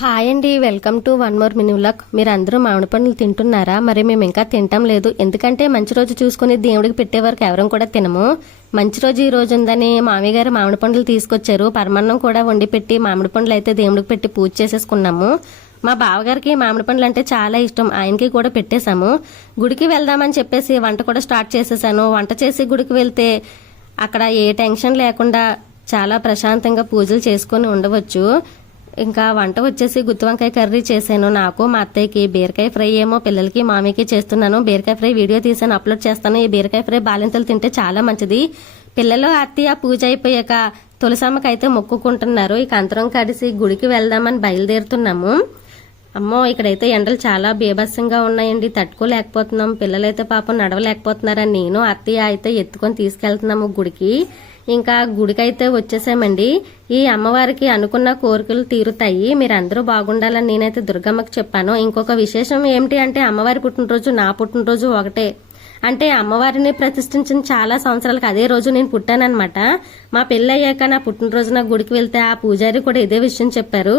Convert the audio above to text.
Hi అండి welcome to one more mini vlog. మీరు అందరూ మామిడి పండ్లు తింటున్నారా? మరి మేము ఇంకా తింటాం లేదు. ఎందుకంటే మంచి రోజు చూసుకుని దేవుడికి పెట్టే వరకు ఎవరం కూడా తినము. మంచి రోజు ఈ రోజు ఉందని మామయ్య గారు మామిడి పండ్లు తీసుకొచ్చారు. పరమాన్నం కూడా వండి పెట్టి మామిడి పండ్లు అయితే దేవుడికి పెట్టి పూజ చేసేసుకున్నాము. మా బావగారికి మామిడి పండ్లు అంటే చాలా ఇష్టం. ఆయనకి కూడా పెట్టేశాము. గుడికి వెళ్దామని చెప్పేసి వంట కూడా స్టార్ట్ చేసేసాను. వంట చేసి గుడికి వెళ్తే అక్కడ ఏ టెన్షన్ లేకుండా చాలా ప్రశాంతంగా పూజలు చేసుకొని ఉండవచ్చు. ఇంకా వంట వచ్చేసి గుత్తి వంకాయ కర్రీ చేశాను. నాకు మా అత్తయ్యకి బీరకాయ ఫ్రై ఏమో పిల్లలకి మామీకి చేస్తున్నాను. బీరకాయ ఫ్రై వీడియో తీసాను అప్లోడ్ చేస్తాను. ఈ బీరకాయ ఫ్రై బాలింతలు తింటే చాలా మంచిది. పిల్లలు అత్తయ్య పూజ అయిపోయాక తులసమ్మకి అయితే మొక్కుకుంటున్నారు. ఇక అంతరం కడిసి గుడికి వెళ్దామని బయలుదేరుతున్నాము. అమ్మో ఇక్కడైతే ఎండలు చాలా బీభత్సంగా ఉన్నాయండి. తట్టుకోలేకపోతున్నాం. పిల్లలైతే పాపం నడవలేకపోతున్నారని నేను అత్తయ్య అయితే ఎత్తుకొని తీసుకెళ్తున్నాము గుడికి. ఇంకా గుడికైతే వచ్చేసామండి. ఈ అమ్మవారికి అనుకున్న కోరికలు తీరుతాయి. మీరందరూ బాగుండాలని నేనైతే దుర్గమ్మకి చెప్పాను. ఇంకొక విశేషం ఏమిటి అంటే అమ్మవారి పుట్టినరోజు నా పుట్టినరోజు ఒకటే. అంటే అమ్మవారిని ప్రతిష్ఠించిన చాలా సంవత్సరాలకు అదే రోజు నేను పుట్టానమాట మా పెళ్ళి అయ్యాక నా పుట్టినరోజు నా గుడికి వెళ్తే ఆ పూజారి కూడా ఇదే విషయం చెప్పారు.